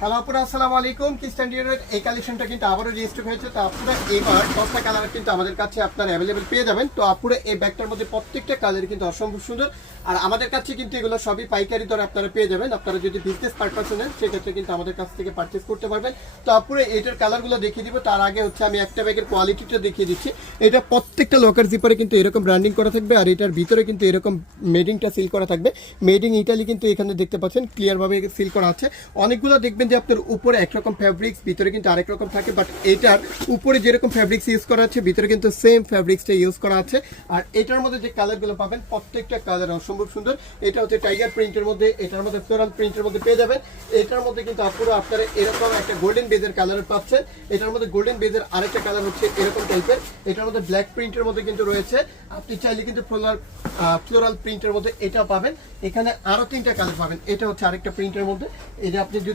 Hello আপুরা, আসসালামু আলাইকুম। কিস্টান ডিওরের এই কালেকশনটা কিন্তু আবারও রিস্টক হয়েছে। তো আপনারা এবার 10টা কালার কিন্তু আমাদের কাছে আপনারা অ্যাভেলেবেল পেয়ে যাবেন। তো আপুরা এই ব্যাগটার মধ্যে প্রত্যেকটা কালার কিন্তু অসম্ভব সুন্দর। আর আমাদের কাছে কিন্তু এগুলো সবই পাইকারি দরে আপনারা পেয়ে যাবেন। আপনারা যদি বিজনেস পারপাসে নেন সেক্ষেত্রে কিন্তু আমাদের কাছ থেকে পারচেস করতে পারবেন। তো আপুরা এটার কালারগুলো দেখিয়ে দিব। তার আগে হচ্ছে আমি একটা ব্যাগের কোয়ালিটিটা দেখিয়ে দিচ্ছি। এটা প্রত্যেকটা লকার জিপারে কিন্তু এরকম ব্র্যান্ডিং করা থাকবে, আর এটার ভিতরে কিন্তু এরকম মেডিংটা সিল করা থাকবে। মেড ইন ইটালি কিন্তু এখানে দেখতে পাচ্ছেন ক্লিয়ারভাবে সিল করা আছে। অনেকগুলো দেখবেন যে আপনার উপরে একরকম ফ্যাব্রিক্স, ভিতরে কিন্তু আরেক রকম থাকে, বাট এটার উপরে যেরকম ফ্যাব্রিক্স ইউজ করা আছে ভিতরে কিন্তু সেম ফ্যাব্রিক্সটা ইউজ করা আছে। আর এটার মধ্যে যে কালারগুলো পাবেন প্রত্যেকটা কালার অসম্ভব সুন্দর। এটা হচ্ছে টাইগার প্রিন্টের মধ্যে, এটার মধ্যে ফ্লোরাল প্রিন্টের মধ্যে পেয়ে যাবেন। এটার মধ্যে কিন্তু পুরো আপনারা এরকম একটা গোল্ডেন বেজের কালার পাচ্ছেন। এটার মধ্যে গোল্ডেন বেজের আরেকটা কালার হচ্ছে এরকম টাইপের। এটার মধ্যে ব্ল্যাক প্রিন্টের মধ্যে কিন্তু রয়েছে। আপনি চাইলে কিন্তু ফ্লোরাল প্রিন্টের মধ্যে এটা পাবেন। এখানে আরো 3টা কালার পাবেন। এটা হচ্ছে আরেকটা প্রিন্টের মধ্যে। এটা আপনি যদি